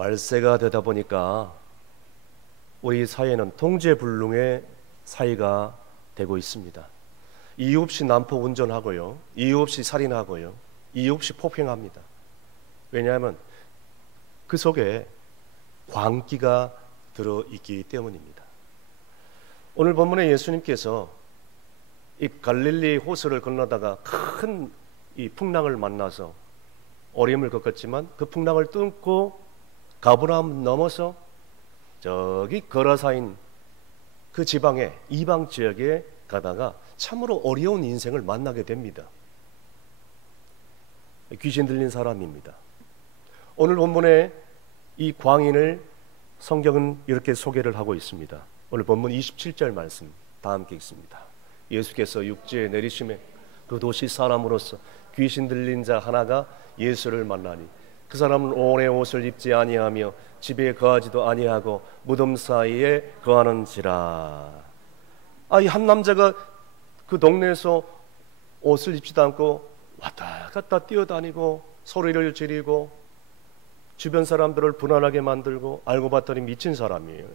말세가 되다 보니까 우리 사회는 통제불능의 사회가 되고 있습니다. 이유 없이 난폭 운전하고요, 이유 없이 살인하고요, 이유 없이 폭행합니다. 왜냐하면 그 속에 광기가 들어있기 때문입니다. 오늘 본문에 예수님께서 이 갈릴리 호수를 건너다가 큰 이 풍랑을 만나서 어려움을 겪었지만 그 풍랑을 뚫고 가버나움 넘어서 저기 거라사인 그 지방에, 이방 지역에 가다가 참으로 어려운 인생을 만나게 됩니다. 귀신 들린 사람입니다. 오늘 본문에 이 광인을 성경은 이렇게 소개를 하고 있습니다. 오늘 본문 27절 말씀 다 함께 읽습니다. 예수께서 육지에 내리심에 그 도시 사람으로서 귀신 들린 자 하나가 예수를 만나니 그 사람은 오래 옷을 입지 아니하며 집에 거하지도 아니하고 무덤 사이에 거하는지라. 이 한 남자가 그 동네에서 옷을 입지도 않고 왔다 갔다 뛰어다니고 소리를 지르고 주변 사람들을 불안하게 만들고 알고 봤더니 미친 사람이에요.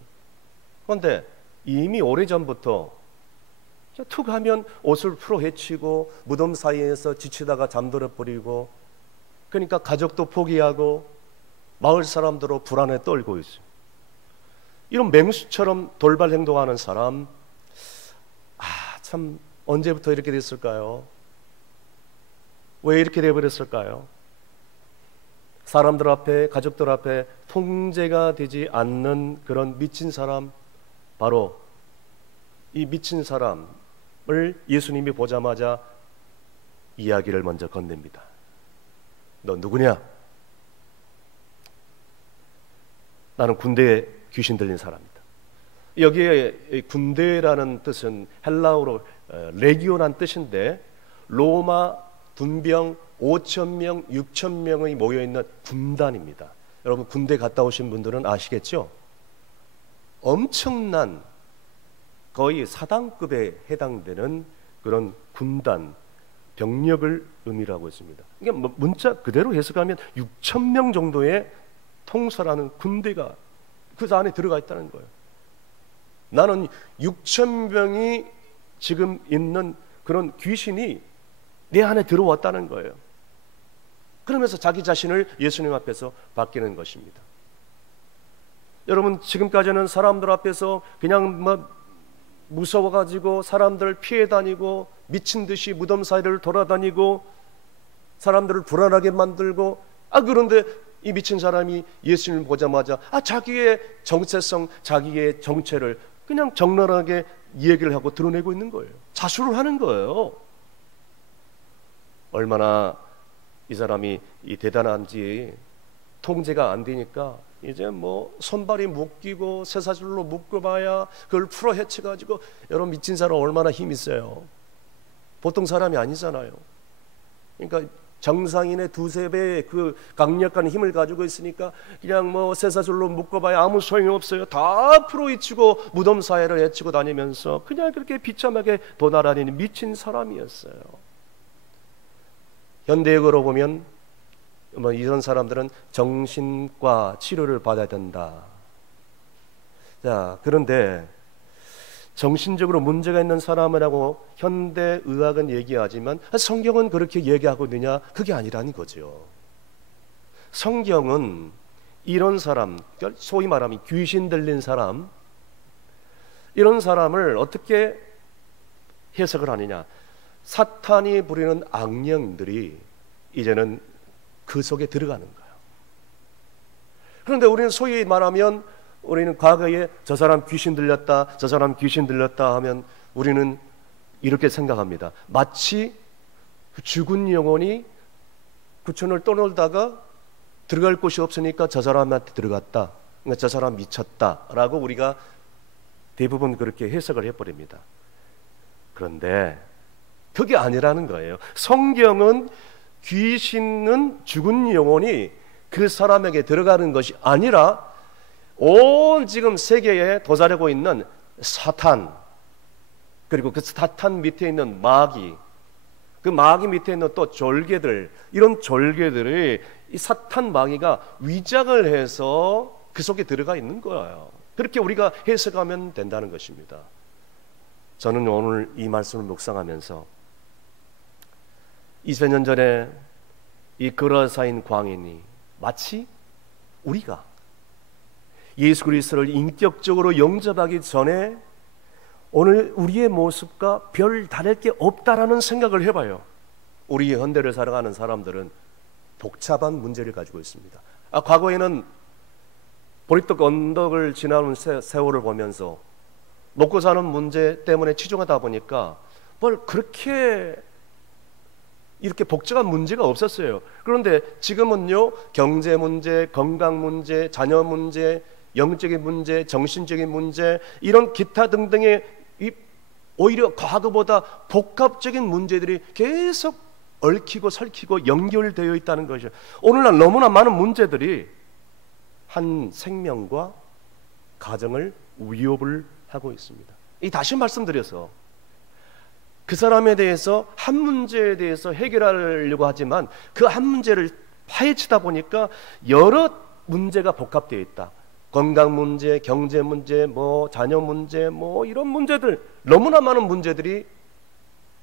그런데 이미 오래전부터 툭 하면 옷을 풀어 헤치고 무덤 사이에서 지치다가 잠들어 버리고, 그러니까 가족도 포기하고 마을 사람들로 불안에 떨고 있어요. 이런 맹수처럼 돌발 행동하는 사람, 참 언제부터 이렇게 됐을까요? 왜 이렇게 되어버렸을까요? 사람들 앞에, 가족들 앞에 통제가 되지 않는 그런 미친 사람, 바로 이 미친 사람을 예수님이 보자마자 이야기를 먼저 건넵니다. 너 누구냐? 나는 군대에 귀신 들린 사람이다. 여기에 군대라는 뜻은 헬라어로 레기오란 뜻인데, 로마 군병 5,000명, 6,000명이 모여있는 군단입니다. 여러분 군대 갔다 오신 분들은 아시겠죠? 엄청난, 거의 사단급에 해당되는 그런 군단, 병력을 의미하고 있습니다. 이게 문자 그대로 해석하면 6,000명 정도의 통솔하는 군대가 그 안에 들어가 있다는 거예요. 나는 6,000명이 지금 있는 그런 귀신이 내 안에 들어왔다는 거예요. 그러면서 자기 자신을 예수님 앞에서 맡기는 것입니다. 여러분 지금까지는 사람들 앞에서 그냥 무서워가지고 사람들을 피해 다니고 미친 듯이 무덤 사이를 돌아다니고 사람들을 불안하게 만들고, 그런데 이 미친 사람이 예수님을 보자마자 자기의 정체성, 자기의 정체를 그냥 적나라하게 얘기를 하고 드러내고 있는 거예요. 자수를 하는 거예요. 얼마나 이 사람이 대단한지 통제가 안 되니까 이제 손발이 묶이고 쇠사슬로 묶어봐야 그걸 풀어 헤쳐가지고, 여러분 미친 사람 얼마나 힘이 있어요. 보통 사람이 아니잖아요. 그러니까 정상인의 2~3배의 그 강력한 힘을 가지고 있으니까 그냥 쇠사슬로 묶어봐야 아무 소용이 없어요. 다 풀어 헤치고 무덤 사이를 헤치고 다니면서 그냥 그렇게 비참하게 도날아다니는 미친 사람이었어요. 현대적으로 보면 이런 사람들은 정신과 치료를 받아야 된다. 그런데 정신적으로 문제가 있는 사람이라고 현대의학은 얘기하지만 성경은 그렇게 얘기하고 있느냐? 그게 아니라는 거죠. 성경은 이런 사람, 소위 말하면 귀신 들린 사람, 이런 사람을 어떻게 해석을 하느냐? 사탄이 부리는 악령들이 이제는 그 속에 들어가는 거예요. 그런데 우리는 소위 말하면, 우리는 과거에 저 사람 귀신 들렸다, 저 사람 귀신 들렸다 하면 우리는 이렇게 생각합니다. 마치 죽은 영혼이 구천을 떠놀다가 들어갈 곳이 없으니까 저 사람한테 들어갔다, 그러니까 저 사람 미쳤다라고 우리가 대부분 그렇게 해석을 해버립니다. 그런데 그게 아니라는 거예요. 성경은 귀신은 죽은 영혼이 그 사람에게 들어가는 것이 아니라 온 지금 세계에 도사리고 있는 사탄, 그리고 그 사탄 밑에 있는 마귀, 그 마귀 밑에 있는 또 졸개들, 이런 졸개들이 이 사탄 마귀가 위장을 해서 그 속에 들어가 있는 거예요. 그렇게 우리가 해석하면 된다는 것입니다. 저는 오늘 이 말씀을 묵상하면서 2000년 전에 이 거라사인 광인이 마치 우리가 예수 그리스도를 인격적으로 영접하기 전에 오늘 우리의 모습과 별 다를 게 없다라는 생각을 해봐요. 우리 현대를 살아가는 사람들은 복잡한 문제를 가지고 있습니다. 과거에는 보리떡 언덕을 지나는 세월을 보면서 먹고 사는 문제 때문에 치중하다 보니까 뭘 그렇게 이렇게 복잡한 문제가 없었어요. 그런데 지금은요, 경제 문제, 건강 문제, 자녀 문제, 영적인 문제, 정신적인 문제, 이런 기타 등등의 오히려 과거보다 복합적인 문제들이 계속 얽히고 설키고 연결되어 있다는 것이죠. 오늘날 너무나 많은 문제들이 한 생명과 가정을 위협을 하고 있습니다. 다시 말씀드려서 그 사람에 대해서 한 문제에 대해서 해결하려고 하지만 그 한 문제를 파헤치다 보니까 여러 문제가 복합되어 있다. 건강 문제, 경제 문제, 자녀 문제, 이런 문제들, 너무나 많은 문제들이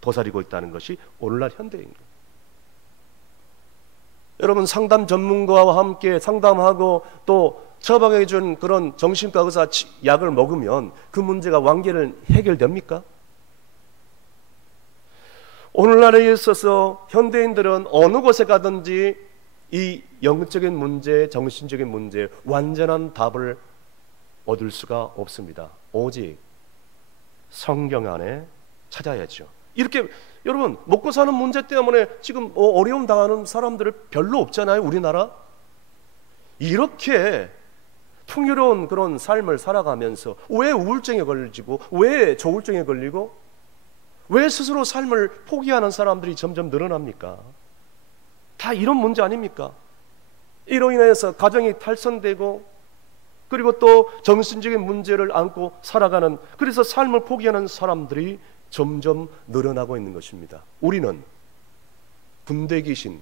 도사리고 있다는 것이 오늘날 현대인 거예요. 여러분, 상담 전문가와 함께 상담하고 또 처방해 준 그런 정신과 의사 약을 먹으면 그 문제가 완결은 해결됩니까? 오늘날에 있어서 현대인들은 어느 곳에 가든지 이 영적인 문제, 정신적인 문제 완전한 답을 얻을 수가 없습니다. 오직 성경 안에 찾아야죠. 이렇게 여러분, 먹고 사는 문제 때문에 지금 어려움 당하는 사람들은 별로 없잖아요, 우리나라. 이렇게 풍요로운 그런 삶을 살아가면서 왜 우울증에 걸리고, 왜 조울증에 걸리고, 왜 스스로 삶을 포기하는 사람들이 점점 늘어납니까? 다 이런 문제 아닙니까? 이로 인해서 가정이 탈선되고, 그리고 또 정신적인 문제를 안고 살아가는, 그래서 삶을 포기하는 사람들이 점점 늘어나고 있는 것입니다. 우리는 군대 귀신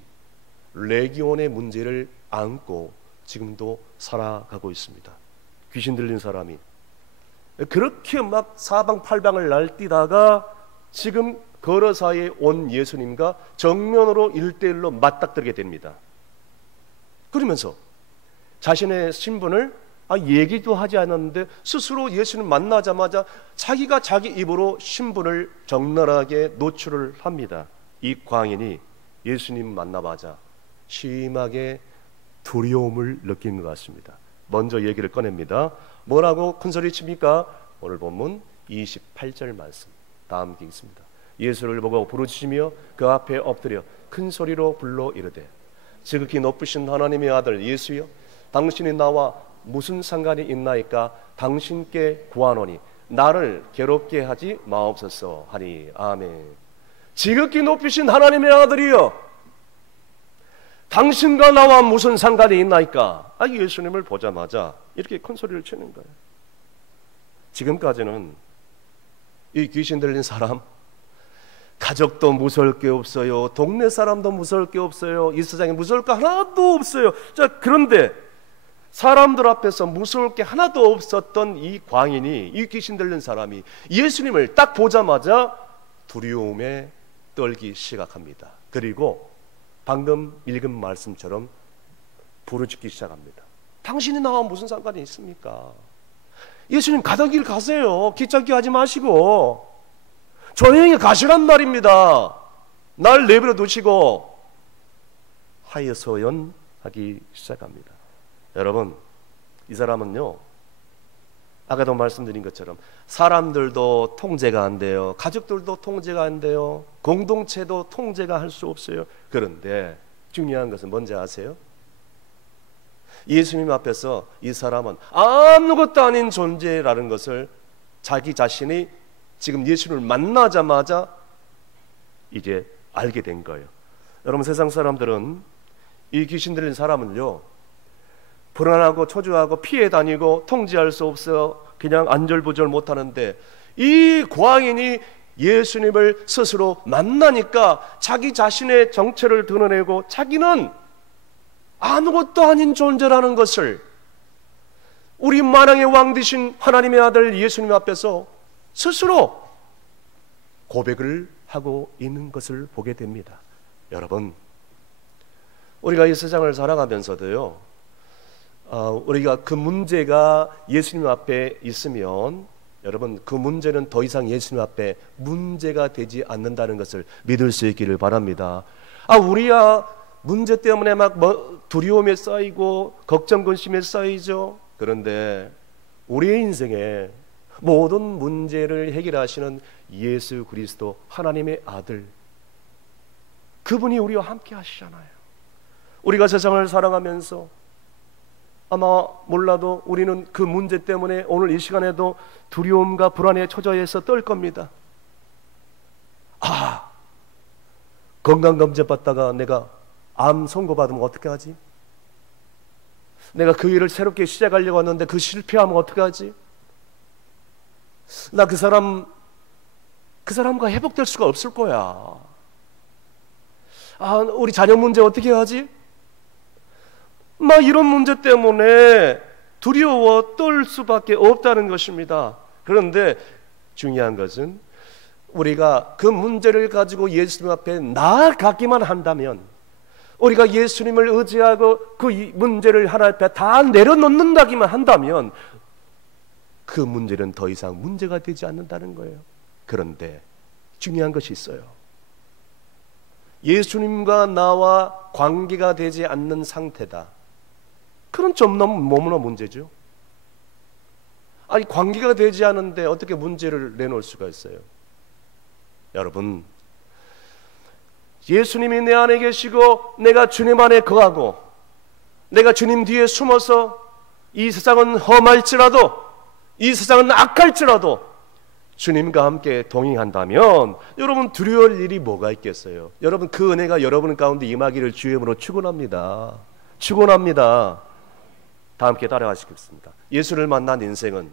레기온의 문제를 안고 지금도 살아가고 있습니다. 귀신 들린 사람이 그렇게 막 사방팔방을 날뛰다가 지금 거러사에 온 예수님과 정면으로 1대1로 맞닥뜨리게 됩니다. 그러면서 자신의 신분을 얘기도 하지 않았는데 스스로 예수님 만나자마자 자기가 자기 입으로 신분을 적나라하게 노출을 합니다. 이 광인이 예수님 만나봐자 심하게 두려움을 느낀 것 같습니다. 먼저 얘기를 꺼냅니다. 뭐라고 큰소리 칩니까? 오늘 본문 28절 말씀 다 함께 읽습니다. 예수를 보고 부르짖으며 그 앞에 엎드려 큰 소리로 불러 이르되 지극히 높으신 하나님의 아들 예수여, 당신이 나와 무슨 상관이 있나이까? 당신께 구하노니 나를 괴롭게 하지 마옵소서 하니. 아멘. 지극히 높으신 하나님의 아들이여, 당신과 나와 무슨 상관이 있나이까? 예수님을 보자마자 이렇게 큰 소리를 치는 거예요. 지금까지는 이 귀신 들린 사람, 가족도 무서울 게 없어요, 동네 사람도 무서울 게 없어요, 이 세상에 무서울 거 하나도 없어요. 자, 그런데 사람들 앞에서 무서울 게 하나도 없었던 이 광인이, 이 귀신 들린 사람이 예수님을 딱 보자마자 두려움에 떨기 시작합니다. 그리고 방금 읽은 말씀처럼 부르짖기 시작합니다. 당신이 나와 무슨 상관이 있습니까? 예수님 가던 길 가세요. 귀찮게 하지 마시고 조용히 가시란 말입니다. 날 내버려 두시고 하여서연하기 시작합니다. 여러분, 이 사람은요, 아까도 말씀드린 것처럼 사람들도 통제가 안 돼요. 가족들도 통제가 안 돼요. 공동체도 통제가 할 수 없어요. 그런데 중요한 것은 뭔지 아세요? 예수님 앞에서 이 사람은 아무것도 아닌 존재라는 것을 자기 자신이 지금 예수를 만나자마자 이제 알게 된 거예요. 여러분, 세상 사람들은 이 귀신 들린 사람은요, 불안하고 초조하고 피해 다니고 통제할 수 없어 그냥 안절부절 못하는데, 이 광인이 예수님을 스스로 만나니까 자기 자신의 정체를 드러내고 자기는 아무것도 아닌 존재라는 것을 우리 만왕의 왕 되신 하나님의 아들 예수님 앞에서 스스로 고백을 하고 있는 것을 보게 됩니다. 여러분, 우리가 이 세상을 살아가면서도요, 우리가 그 문제가 예수님 앞에 있으면 여러분, 그 문제는 더 이상 예수님 앞에 문제가 되지 않는다는 것을 믿을 수 있기를 바랍니다. 우리야 문제 때문에 막 두려움에 쌓이고 걱정 근심에 쌓이죠. 그런데 우리의 인생에 모든 문제를 해결하시는 예수 그리스도 하나님의 아들, 그분이 우리와 함께 하시잖아요. 우리가 세상을 살아가면서 아마 몰라도 우리는 그 문제 때문에 오늘 이 시간에도 두려움과 불안에 처져서 떨 겁니다. 건강검진 받다가 내가 암 선고받으면 어떻게 하지? 내가 그 일을 새롭게 시작하려고 하는데 그 실패하면 어떻게 하지? 나 그 사람과 회복될 수가 없을 거야. 우리 자녀 문제 어떻게 하지? 막 이런 문제 때문에 두려워 떨 수밖에 없다는 것입니다. 그런데 중요한 것은 우리가 그 문제를 가지고 예수님 앞에 나아가기만 한다면, 우리가 예수님을 의지하고 그 문제를 하나님 앞에 다 내려놓는다기만 한다면 그 문제는 더 이상 문제가 되지 않는다는 거예요. 그런데 중요한 것이 있어요. 예수님과 나와 관계가 되지 않는 상태다. 그건 좀 너무나 문제죠. 관계가 되지 않은데 어떻게 문제를 내놓을 수가 있어요? 여러분, 예수님이 내 안에 계시고 내가 주님 안에 거하고 내가 주님 뒤에 숨어서 이 세상은 험할지라도, 이 세상은 악할지라도 주님과 함께 동행한다면 여러분 두려울 일이 뭐가 있겠어요? 여러분, 그 은혜가 여러분 가운데 임하기를 주의 이름으로 축원합니다. 축원합니다. 다 함께 따라가시겠습니다. 예수를 만난 인생은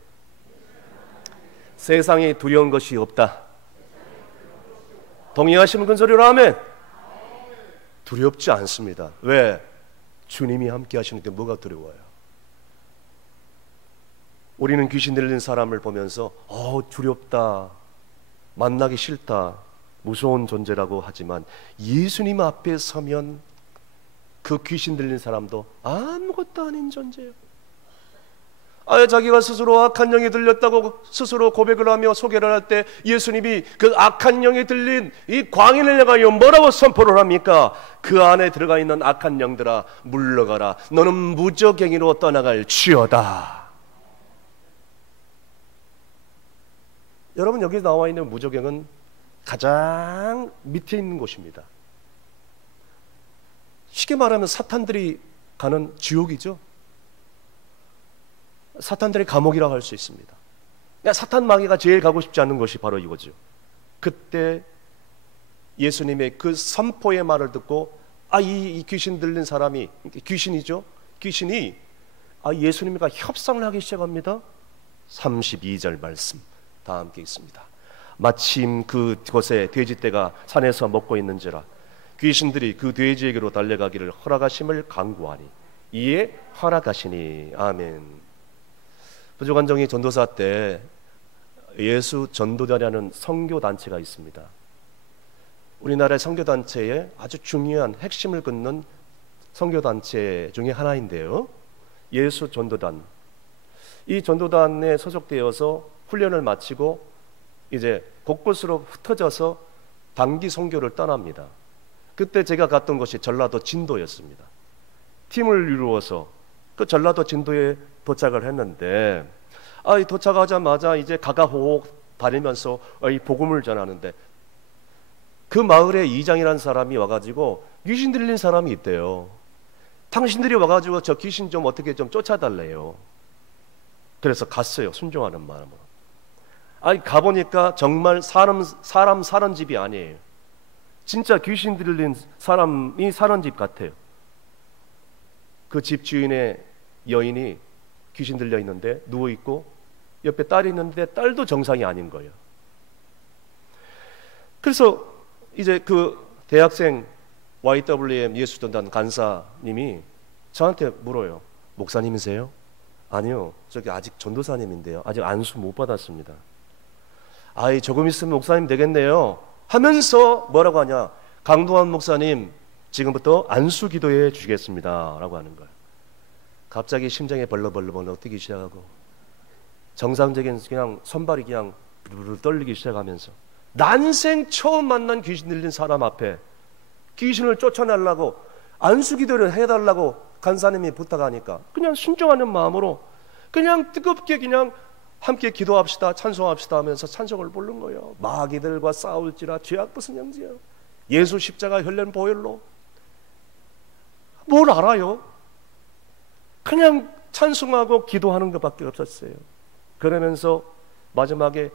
세상에 두려운 것이 없다. 동의하시면 큰 소리로 아멘. 두렵지 않습니다. 왜? 주님이 함께 하시는데 뭐가 두려워요? 우리는 귀신 들린 사람을 보면서 두렵다, 만나기 싫다, 무서운 존재라고 하지만 예수님 앞에 서면 그 귀신 들린 사람도 아무것도 아닌 존재예요. 자기가 스스로 악한 영이 들렸다고 스스로 고백을 하며 소개를 할 때 예수님이 그 악한 영이 들린 이 광인을 향하여 뭐라고 선포를 합니까? 그 안에 들어가 있는 악한 영들아 물러가라, 너는 무저갱이로 떠나갈 지어다. 여러분, 여기 나와 있는 무저갱은 가장 밑에 있는 곳입니다. 쉽게 말하면 사탄들이 가는 지옥이죠. 사탄들의 감옥이라고 할 수 있습니다. 사탄 마귀가 제일 가고 싶지 않은 것이 바로 이거죠. 그때 예수님의 그 선포의 말을 듣고 이 귀신 들린 사람이, 귀신이죠, 귀신이 예수님과 협상을 하기 시작합니다. 32절 말씀 다 함께 있습니다. 마침 그곳에 돼지떼가 산에서 먹고 있는지라 귀신들이 그 돼지에게로 달려가기를 허락하심을 간구하니 이에 허락하시니. 아멘. 부족한정이 전도사 때 예수 전도단이라는 선교단체가 있습니다. 우리나라의 선교단체에 아주 중요한 핵심을 긋는 선교단체 중에 하나인데요, 예수 전도단. 이 전도단에 소속되어서 훈련을 마치고 이제 곳곳으로 흩어져서 단기 선교를 떠납니다. 그때 제가 갔던 곳이 전라도 진도였습니다. 팀을 이루어서 그 전라도 진도에 도착을 했는데 도착하자마자 이제 가가호호 다니면서 이 복음을 전하는데 그 마을에 이장이라는 사람이 와가지고 귀신 들린 사람이 있대요. 당신들이 와가지고 저 귀신 좀 어떻게 좀 쫓아달래요. 그래서 갔어요, 순종하는 마음으로. 가보니까 정말 사람 사는 집이 아니에요. 진짜 귀신 들린 사람이 사는 집 같아요. 그 집 주인의 여인이 귀신 들려 있는데 누워 있고 옆에 딸이 있는데 딸도 정상이 아닌 거예요. 그래서 이제 그 대학생 YWM 예수전단 간사님이 저한테 물어요. 목사님이세요? 아니요, 저기 아직 전도사님인데요. 아직 안수 못 받았습니다. 아이, 조금 있으면 목사님 되겠네요 하면서 뭐라고 하냐, 강동원 목사님 지금부터 안수 기도해 주시겠습니다 라고 하는 거예요. 갑자기 심장이 벌렁벌렁 뛰기 시작하고 정상적인 그냥 손발이 그냥 부르르 떨리기 시작하면서, 난생 처음 만난 귀신 들린 사람 앞에 귀신을 쫓아내려고 안수 기도를 해달라고 간사님이 부탁하니까 그냥 순종하는 마음으로 그냥 뜨겁게 그냥 함께 기도합시다, 찬송합시다 하면서 찬송을 부른 거예요. 마귀들과 싸울지라 죄악벗은 영지여, 예수 십자가 혈련 보혈로. 뭘 알아요? 그냥 찬송하고 기도하는 것밖에 없었어요. 그러면서 마지막에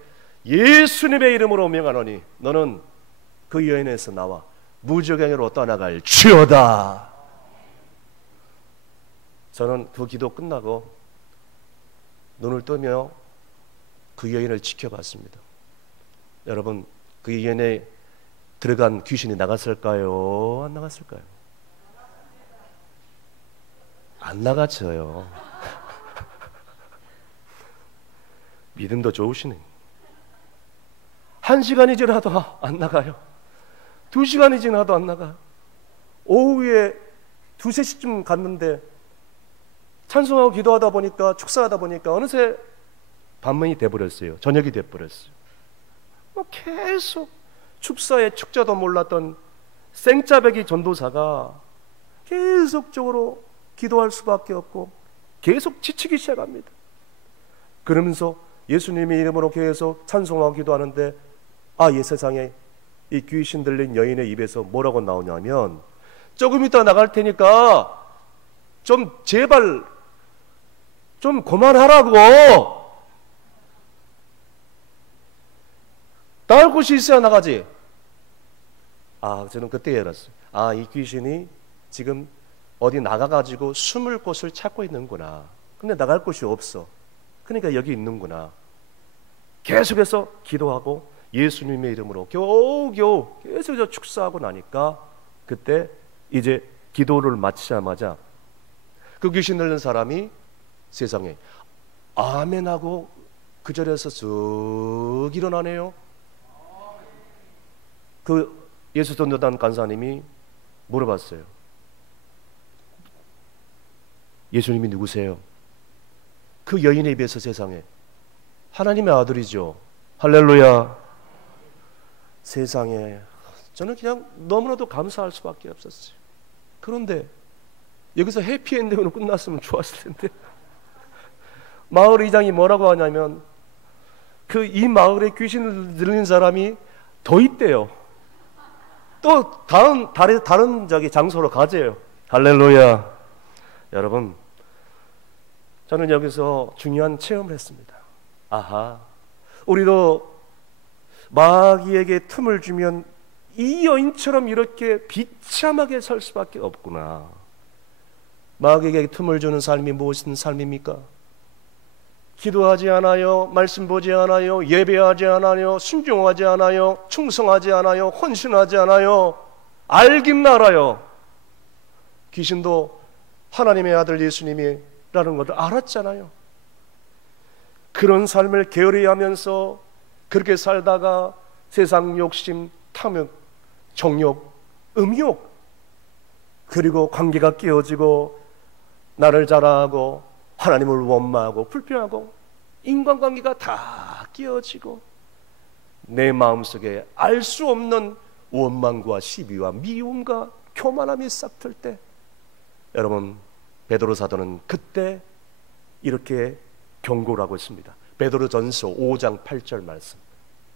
예수님의 이름으로 명하노니 너는 그 여인에서 나와 무저갱이로 떠나갈 주여다. 저는 그 기도 끝나고 눈을 뜨며 그 여인을 지켜봤습니다. 여러분, 그 여인에 들어간 귀신이 나갔을까요? 안 나갔을까요? 안 나갔어요. 믿음도 좋으시네. 1시간이 지나도 안 나가요. 2시간이 지나도 안 나가요. 오후에 2, 3시쯤 갔는데 찬송하고 기도하다 보니까, 축사하다 보니까 어느새 밤문이 돼버렸어요. 저녁이 돼버렸어요. 계속 축사에 축자도 몰랐던 생짜배기 전도사가 계속적으로 기도할 수밖에 없고 계속 지치기 시작합니다. 그러면서 예수님의 이름으로 계속 찬송하고 기도하는데, 이 세상에 이 귀신 들린 여인의 입에서 뭐라고 나오냐면, 조금 이따 나갈 테니까 좀 제발 좀 그만하라고. 나갈 곳이 있어야 나가지. 저는 그때 알았어요. 이 귀신이 지금 어디 나가가지고 숨을 곳을 찾고 있는구나. 근데 나갈 곳이 없어. 그러니까 여기 있는구나. 계속해서 기도하고 예수님의 이름으로 겨우겨우 계속 축사하고 나니까, 그때 이제 기도를 마치자마자 그 귀신 들린 사람이 세상에 아멘하고 그 자리에서 쓱 일어나네요. 그 예수 전도단 간사님이 물어봤어요. 예수님이 누구세요? 그 여인의 입에서 세상에 하나님의 아들이죠. 할렐루야. 세상에, 저는 그냥 너무나도 감사할 수밖에 없었어요. 그런데 여기서 해피엔딩으로 끝났으면 좋았을 텐데, 마을 의장이 뭐라고 하냐면, 이 마을에 귀신을 들린 사람이 더 있대요. 또 다른 장소로 가재요. 할렐루야. 여러분, 저는 여기서 중요한 체험을 했습니다. 우리도 마귀에게 틈을 주면 이 여인처럼 이렇게 비참하게 살 수밖에 없구나. 마귀에게 틈을 주는 삶이 무엇인 삶입니까? 기도하지 않아요, 말씀 보지 않아요, 예배하지 않아요, 순종하지 않아요, 충성하지 않아요, 헌신하지 않아요, 알긴 알아요. 귀신도 하나님의 아들 예수님이라는 것을 알았잖아요. 그런 삶을 게으리 하면서 그렇게 살다가 세상 욕심, 탐욕, 정욕, 음욕, 그리고 관계가 깨어지고 나를 자랑하고 하나님을 원망하고 불평하고 인간관계가 다 깨어지고 내 마음속에 알 수 없는 원망과 시비와 미움과 교만함이 싹틀 때, 여러분, 베드로 사도는 그때 이렇게 경고를 하고 있습니다. 베드로전서 5장 8절 말씀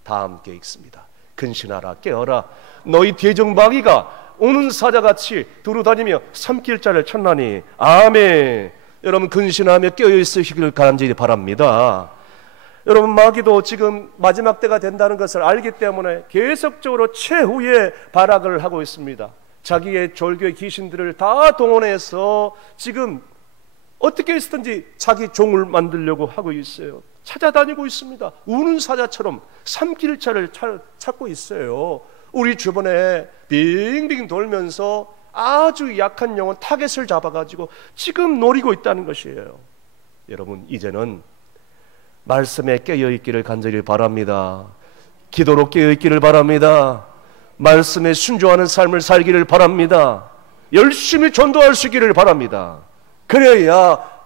다 함께 읽습니다. 근신하라, 깨어라. 너희 대적마귀가 오는 사자같이 두루다니며 삼킬 자를 찾나니. 아멘. 여러분, 근신하며 깨어있으시길 간절히 바랍니다. 여러분, 마귀도 지금 마지막 때가 된다는 것을 알기 때문에 계속적으로 최후의 발악을 하고 있습니다. 자기의 졸교의 귀신들을 다 동원해서 지금 어떻게 해서든지 자기 종을 만들려고 하고 있어요. 찾아다니고 있습니다. 우는 사자처럼 삼킬자를 찾고 있어요. 우리 주변에 빙빙 돌면서 아주 약한 영혼 타겟을 잡아가지고 지금 노리고 있다는 것이에요. 여러분, 이제는 말씀에 깨어있기를 간절히 바랍니다. 기도로 깨어있기를 바랍니다. 말씀에 순종하는 삶을 살기를 바랍니다. 열심히 전도할 수 있기를 바랍니다. 그래야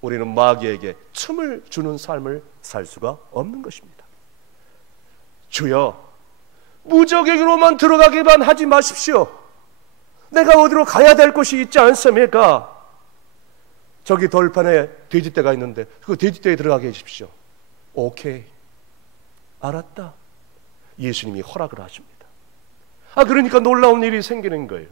우리는 마귀에게 틈을 주는 삶을 살 수가 없는 것입니다. 주여, 무적에게로만 들어가기만 하지 마십시오. 내가 어디로 가야 될 곳이 있지 않습니까? 저기 돌판에 돼지떼가 있는데 그 돼지떼에 들어가게 해주십시오. 오케이, 알았다. 예수님이 허락을 하십니다. 그러니까 놀라운 일이 생기는 거예요.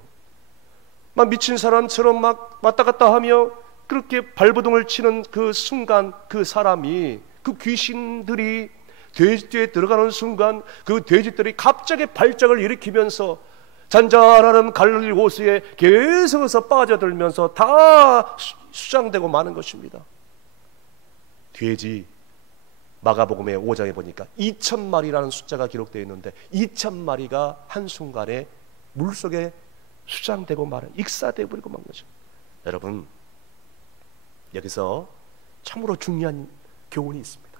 막 미친 사람처럼 막 왔다 갔다 하며 그렇게 발버둥을 치는 그 순간, 그 사람이, 그 귀신들이 돼지떼에 들어가는 순간 그 돼지들이 갑자기 발작을 일으키면서 잔잔한 갈릴리 호수에 계속해서 빠져들면서 다 수장되고 마는 것입니다. 돼지, 마가복음의 5장에 보니까 2,000마리라는 숫자가 기록되어 있는데 2,000마리가 한순간에 물속에 수장되고 마는, 익사되어 버리고 만 거죠. 여러분, 여기서 참으로 중요한 교훈이 있습니다.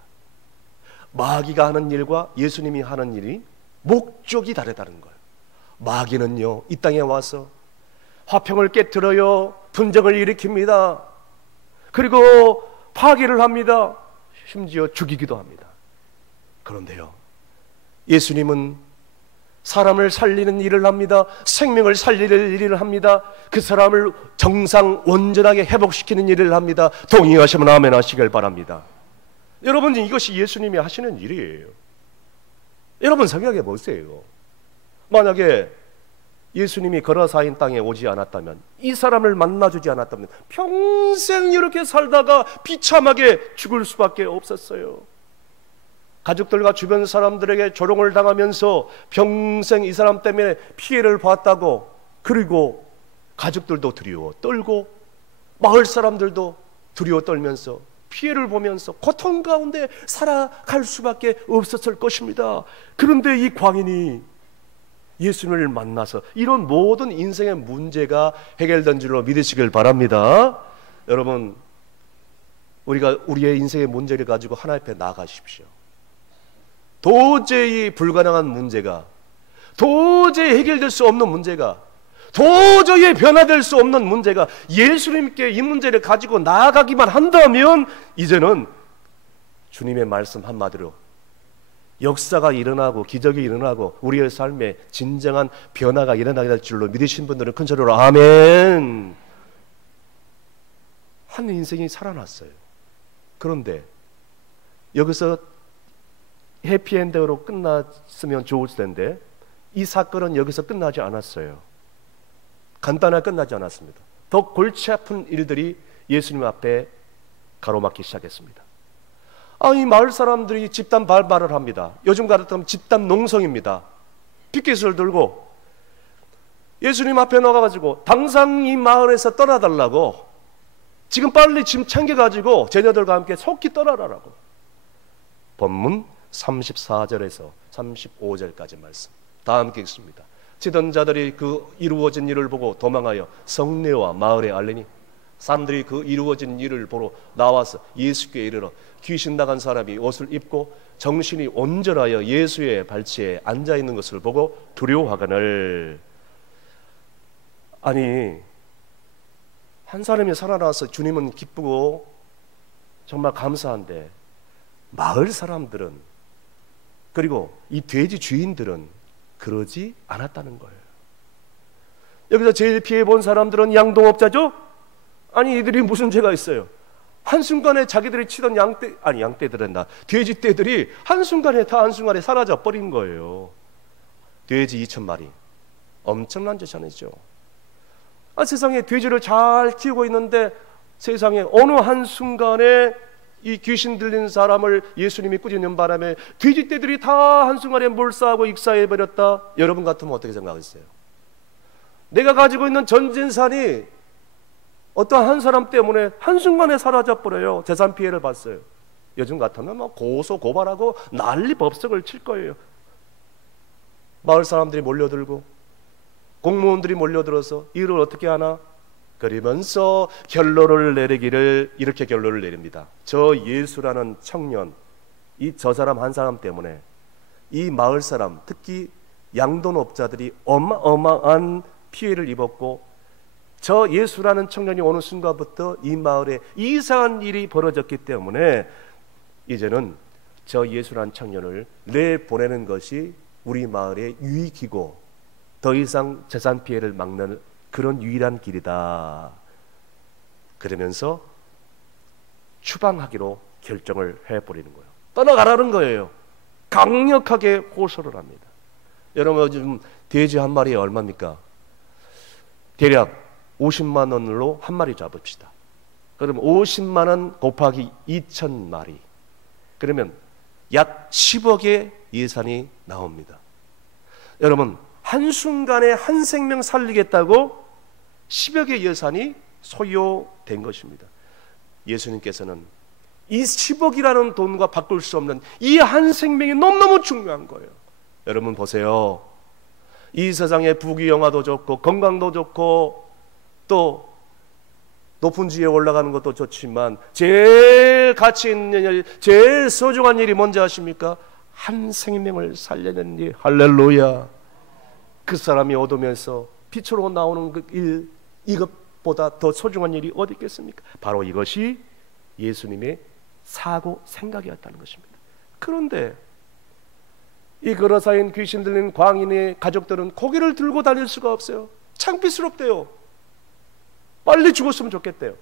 마귀가 하는 일과 예수님이 하는 일이 목적이 다르다는 거예요. 마귀는요, 이 땅에 와서 화평을 깨트려요, 분쟁을 일으킵니다. 그리고 파괴를 합니다. 심지어 죽이기도 합니다. 그런데요, 예수님은 사람을 살리는 일을 합니다. 생명을 살리는 일을 합니다. 그 사람을 정상 온전하게 회복시키는 일을 합니다. 동의하시면 아멘 하시길 바랍니다. 여러분, 이것이 예수님이 하시는 일이에요. 여러분 생각해 보세요. 만약에 예수님이 거라사인 땅에 오지 않았다면, 이 사람을 만나주지 않았다면 평생 이렇게 살다가 비참하게 죽을 수밖에 없었어요. 가족들과 주변 사람들에게 조롱을 당하면서 평생 이 사람 때문에 피해를 봤다고, 그리고 가족들도 두려워 떨고 마을 사람들도 두려워 떨면서 피해를 보면서 고통 가운데 살아갈 수밖에 없었을 것입니다. 그런데 이 광인이 예수님을 만나서 이런 모든 인생의 문제가 해결된 줄로 믿으시길 바랍니다. 여러분, 우리가 우리의 인생의 문제를 가지고 하나님 앞에 나가십시오. 도저히 불가능한 문제가, 도저히 해결될 수 없는 문제가, 도저히 변화될 수 없는 문제가 예수님께 이 문제를 가지고 나아가기만 한다면 이제는 주님의 말씀 한마디로 역사가 일어나고 기적이 일어나고 우리의 삶에 진정한 변화가 일어나게 될 줄로 믿으신 분들은 큰 소리로 아멘. 한 인생이 살아났어요. 그런데 여기서 해피엔드로 끝났으면 좋을 텐데 이 사건은 여기서 끝나지 않았어요. 간단하게 끝나지 않았습니다. 더 골치 아픈 일들이 예수님 앞에 가로막기 시작했습니다. 이 마을 사람들이 집단 발발을 합니다. 요즘 같았다면 집단 농성입니다. 핏깃을 들고 예수님 앞에 나가가지고 당장 이 마을에서 떠나달라고, 지금 빨리 짐 챙겨가지고 제자들과 함께 속히 떠나라라고. 본문 34절에서 35절까지 말씀 다 함께 읽습니다. 치던 자들이 그 이루어진 일을 보고 도망하여 성내와 마을에 알리니 사람들이 그 이루어진 일을 보러 나와서 예수께 이르러 귀신 나간 사람이 옷을 입고 정신이 온전하여 예수의 발치에 앉아있는 것을 보고 두려워하거늘. 아니, 한 사람이 살아나서 주님은 기쁘고 정말 감사한데 마을 사람들은, 그리고 이 돼지 주인들은 그러지 않았다는 거예요. 여기서 제일 피해본 사람들은 양동업자죠? 아니, 이들이 무슨 죄가 있어요? 한순간에 자기들이 치던 돼지떼들이 한순간에 사라져 버린 거예요. 돼지 2,000마리, 엄청난 재산이죠. 세상에 돼지를 잘 키우고 있는데 세상에 어느 한순간에 이 귀신 들린 사람을 예수님이 꾸짖는 바람에 돼지떼들이 다 한순간에 몰사하고 익사해버렸다. 여러분 같으면 어떻게 생각하겠어요? 내가 가지고 있는 전 재산이 어떤 한 사람 때문에 한순간에 사라져버려요. 재산 피해를 봤어요. 요즘 같으면 막 고소 고발하고 난리 법석을 칠 거예요. 마을 사람들이 몰려들고 공무원들이 몰려들어서 일을 어떻게 하나? 그러면서 결론을 내리기를 이렇게 결론을 내립니다. 저 예수라는 청년, 저 사람 한 사람 때문에 이 마을 사람, 특히 양돈업자들이 어마어마한 피해를 입었고, 저 예수라는 청년이 어느 순간부터 이 마을에 이상한 일이 벌어졌기 때문에 이제는 저 예수라는 청년을 내보내는 것이 우리 마을의 유익이고 더 이상 재산 피해를 막는 그런 유일한 길이다. 그러면서 추방하기로 결정을 해버리는 거예요. 떠나가라는 거예요. 강력하게 호소를 합니다. 여러분, 요즘 돼지 한 마리에 얼마입니까? 대략 50만 원으로 한 마리 잡읍시다. 그러면 50만 원 곱하기 2,000마리. 그러면 약 10억의 예산이 나옵니다. 여러분, 한순간에 한 생명 살리겠다고 10억의 예산이 소요된 것입니다. 예수님께서는 이 10억이라는 돈과 바꿀 수 없는 이 한 생명이 너무너무 중요한 거예요. 여러분 보세요. 이 세상에 부귀영화도 좋고 건강도 좋고 또 높은 지위에 올라가는 것도 좋지만 제일 가치 있는 일, 제일 소중한 일이 뭔지 아십니까? 한 생명을 살려내는 일. 할렐루야. 그 사람이 얻으면서 빛으로 나오는 그 일, 이것보다 더 소중한 일이 어디 있겠습니까? 바로 이것이 예수님의 사고 생각이었다는 것입니다. 그런데 이 거라사인 귀신 들린 광인의 가족들은 고개를 들고 다닐 수가 없어요. 창피스럽대요. 빨리 죽었으면 좋겠대요.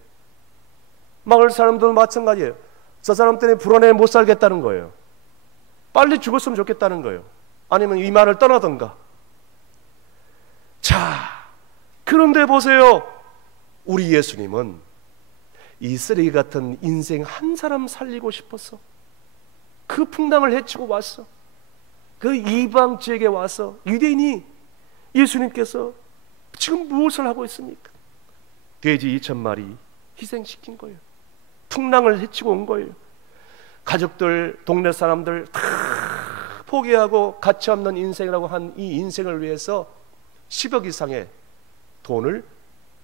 마을 사람들은 마찬가지예요. 저 사람 때문에 불안해 못 살겠다는 거예요. 빨리 죽었으면 좋겠다는 거예요. 아니면 이 말을 떠나던가. 자, 그런데 보세요. 우리 예수님은 이 쓰레기 같은 인생 한 사람 살리고 싶었어. 그 풍랑을 헤치고 왔어. 그 이방 지역에 와서 유대인이 예수님께서 지금 무엇을 하고 있습니까? 돼지 2,000마리 희생시킨 거예요. 풍랑을 헤치고 온 거예요. 가족들, 동네 사람들 다 포기하고 가치 없는 인생이라고 한 이 인생을 위해서 10억 이상의 돈을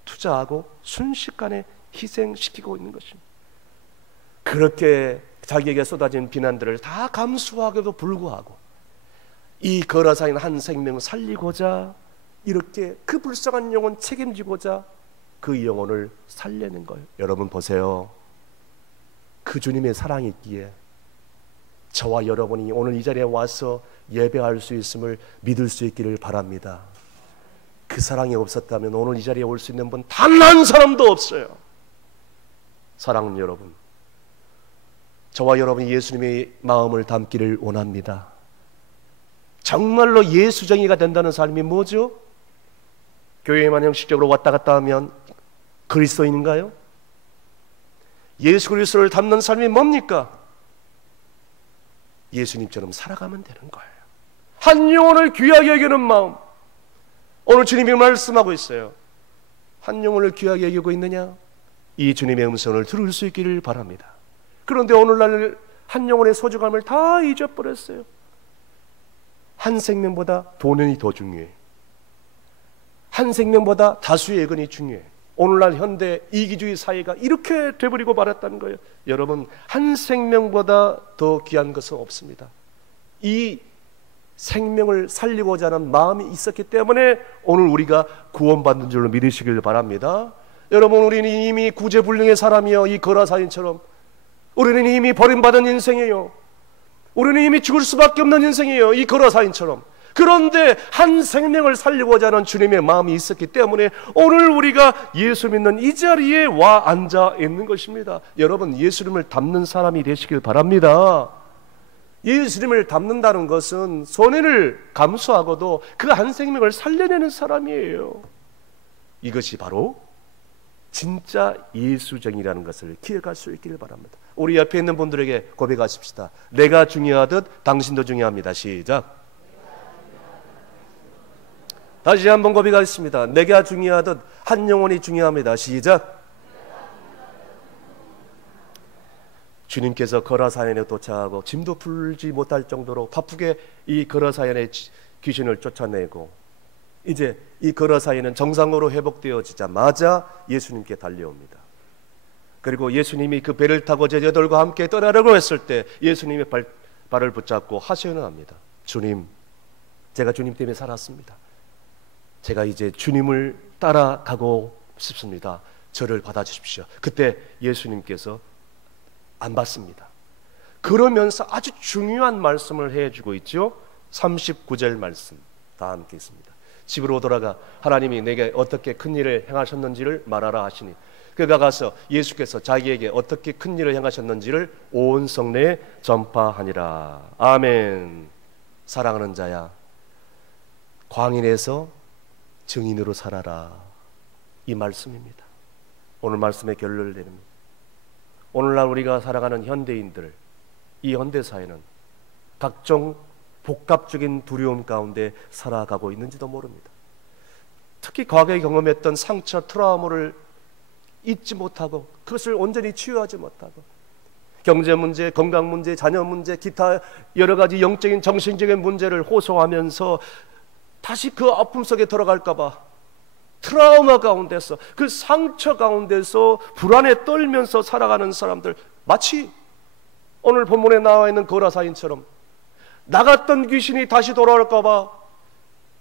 투자하고 순식간에 희생시키고 있는 것입니다. 그렇게 자기에게 쏟아진 비난들을 다 감수하게도 불구하고 이 거라사인 한 생명을 살리고자 이렇게 그 불쌍한 영혼 책임지고자 그 영혼을 살려낸 거예요. 여러분 보세요. 그 주님의 사랑이 있기에 저와 여러분이 오늘 이 자리에 와서 예배할 수 있음을 믿을 수 있기를 바랍니다. 그 사랑이 없었다면 오늘 이 자리에 올 수 있는 분 단 한 사람도 없어요. 사랑하는 여러분, 저와 여러분이 예수님의 마음을 담기를 원합니다. 정말로 예수쟁이가 된다는 삶이 뭐죠? 교회에만 형식적으로 왔다 갔다 하면 그리스도인인가요? 예수 그리스도를 닮는 삶이 뭡니까? 예수님처럼 살아가면 되는 거예요. 한 영혼을 귀하게 여기는 마음. 오늘 주님이 말씀하고 있어요. 한 영혼을 귀하게 여기고 있느냐? 이 주님의 음성을 들을 수 있기를 바랍니다. 그런데 오늘날 한 영혼의 소중함을 다 잊어버렸어요. 한 생명보다 돈이 더 중요해. 한 생명보다 다수의 예근이 중요해. 오늘날 현대 이기주의 사회가 이렇게 돼버리고 말았다는 거예요. 여러분, 한 생명보다 더 귀한 것은 없습니다. 이 생명을 살리고자 하는 마음이 있었기 때문에 오늘 우리가 구원받는 줄로 믿으시길 바랍니다. 여러분, 우리는 이미 구제불능의 사람이요, 이 거라사인처럼 우리는 이미 버림받은 인생이에요. 우리는 이미 죽을 수밖에 없는 인생이에요, 이 거라사인처럼. 그런데 한 생명을 살리고자 하는 주님의 마음이 있었기 때문에 오늘 우리가 예수 믿는 이 자리에 와 앉아 있는 것입니다. 여러분, 예수님을 닮는 사람이 되시길 바랍니다. 예수님을 닮는다는 것은 손해를 감수하고도 그 한 생명을 살려내는 사람이에요. 이것이 바로 진짜 예수쟁이라는 것을 기억할 수 있기를 바랍니다. 우리 옆에 있는 분들에게 고백하십시다. 내가 중요하듯 당신도 중요합니다. 시작. 다시 한번 고백하겠습니다. 내가 중요하듯 한 영혼이 중요합니다. 시작. 주님께서 거라사연에 도착하고 짐도 풀지 못할 정도로 바쁘게 이 거라사연의 귀신을 쫓아내고 이제 이 거라사이는 정상으로 회복되어지자마자 예수님께 달려옵니다. 그리고 예수님이 그 배를 타고 제자들과 함께 떠나려고 했을 때 예수님의 발을 붙잡고 하소연합니다. 주님, 제가 주님 때문에 살았습니다. 제가 이제 주님을 따라가고 싶습니다. 저를 받아주십시오. 그때 예수님께서 안 받습니다. 그러면서 아주 중요한 말씀을 해주고 있죠. 39절 말씀 다 함께 있습니다. 집으로 돌아가 하나님이 내게 어떻게 큰 일을 행하셨는지를 말하라 하시니 그가 가서 예수께서 자기에게 어떻게 큰 일을 행하셨는지를 온 성내에 전파하니라. 아멘. 사랑하는 자야, 광인에서 증인으로 살아라. 이 말씀입니다. 오늘 말씀의 결론을 내립니다. 오늘날 우리가 살아가는 현대인들, 이 현대사회는 각종 복합적인 두려움 가운데 살아가고 있는지도 모릅니다. 특히 과거에 경험했던 상처, 트라우마를 잊지 못하고 그것을 온전히 치유하지 못하고 경제 문제, 건강 문제, 자녀 문제, 기타 여러 가지 영적인 정신적인 문제를 호소하면서 다시 그 아픔 속에 들어갈까 봐 트라우마 가운데서 그 상처 가운데서 불안에 떨면서 살아가는 사람들, 마치 오늘 본문에 나와 있는 거라사인처럼 나갔던 귀신이 다시 돌아올까 봐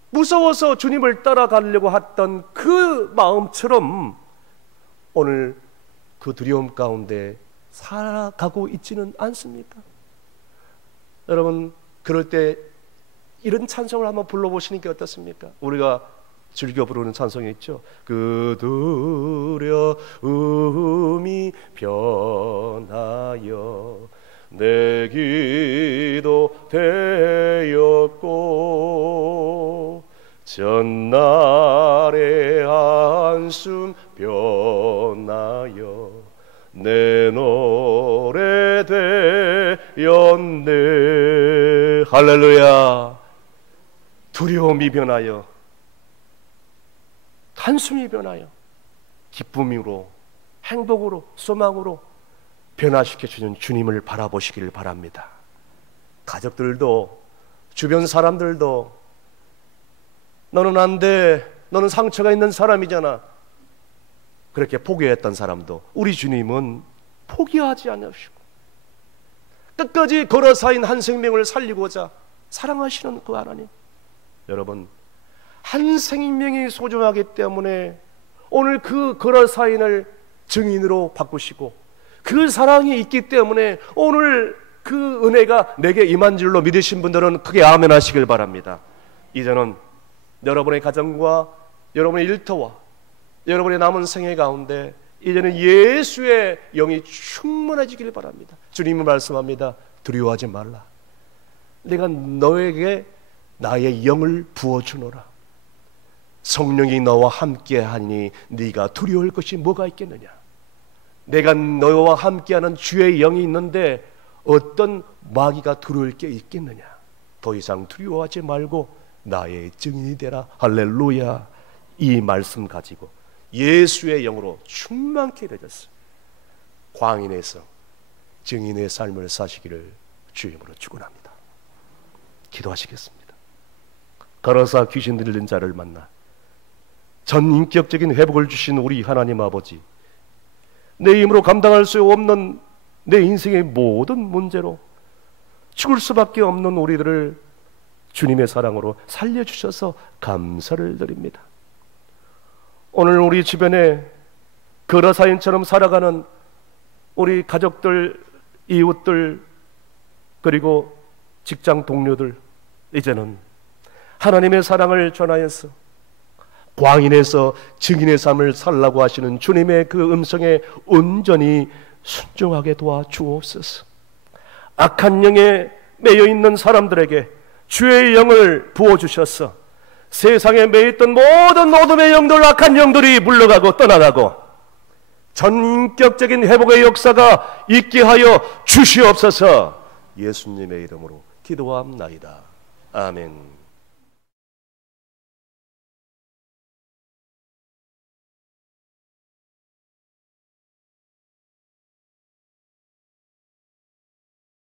무서워서 주님을 따라가려고 했던 그 마음처럼 오늘 그 두려움 가운데 살아가고 있지는 않습니까? 여러분, 그럴 때 이런 찬송을 한번 불러보시는 게 어떻습니까? 우리가 즐겨 부르는 찬송이 있죠. 그 두려움이 변하여 내 기도 되었고 전날의 한숨 변하여 내 노래 되었네. 할렐루야. 두려움이 변하여 한숨이 변하여 기쁨으로, 행복으로, 소망으로 변화시켜주는 주님을 바라보시길 바랍니다. 가족들도, 주변 사람들도 너는 안 돼, 너는 상처가 있는 사람이잖아, 그렇게 포기했던 사람도 우리 주님은 포기하지 않으시고 끝까지 걸어사인 한 생명을 살리고자 사랑하시는 그 하나님, 여러분, 한 생명이 소중하기 때문에 오늘 그 걸어사인을 증인으로 바꾸시고 그 사랑이 있기 때문에 오늘 그 은혜가 내게 임한 줄로 믿으신 분들은 크게 아멘 하시길 바랍니다. 이제는 여러분의 가정과 여러분의 일터와 여러분의 남은 생애 가운데 이제는 예수의 영이 충만해지길 바랍니다. 주님은 말씀합니다. 두려워하지 말라. 내가 너에게 나의 영을 부어주노라. 성령이 너와 함께하니 네가 두려울 것이 뭐가 있겠느냐. 내가 너와 함께하는 주의 영이 있는데 어떤 마귀가 두려울 게 있겠느냐. 더 이상 두려워하지 말고 나의 증인이 되라. 할렐루야. 이 말씀 가지고 예수의 영으로 충만케 되셨습니다. 광인에서 증인의 삶을 사시기를 주의 이름으로 축원합니다. 기도하시겠습니다. 걸어서 귀신 들린 자를 만나 전인격적인 회복을 주신 우리 하나님 아버지, 내 힘으로 감당할 수 없는 내 인생의 모든 문제로 죽을 수밖에 없는 우리들을 주님의 사랑으로 살려주셔서 감사를 드립니다. 오늘 우리 주변에 거라사인처럼 살아가는 우리 가족들, 이웃들, 그리고 직장 동료들, 이제는 하나님의 사랑을 전하여서 광인에서 증인의 삶을 살라고 하시는 주님의 그 음성에 온전히 순종하게 도와주옵소서. 악한 영에 매여있는 사람들에게 주의 영을 부어주셔서 세상에 매여있던 모든 어둠의 영들, 악한 영들이 물러가고 떠나가고 전인격적인 회복의 역사가 있게 하여 주시옵소서. 예수님의 이름으로 기도합나이다. 아멘.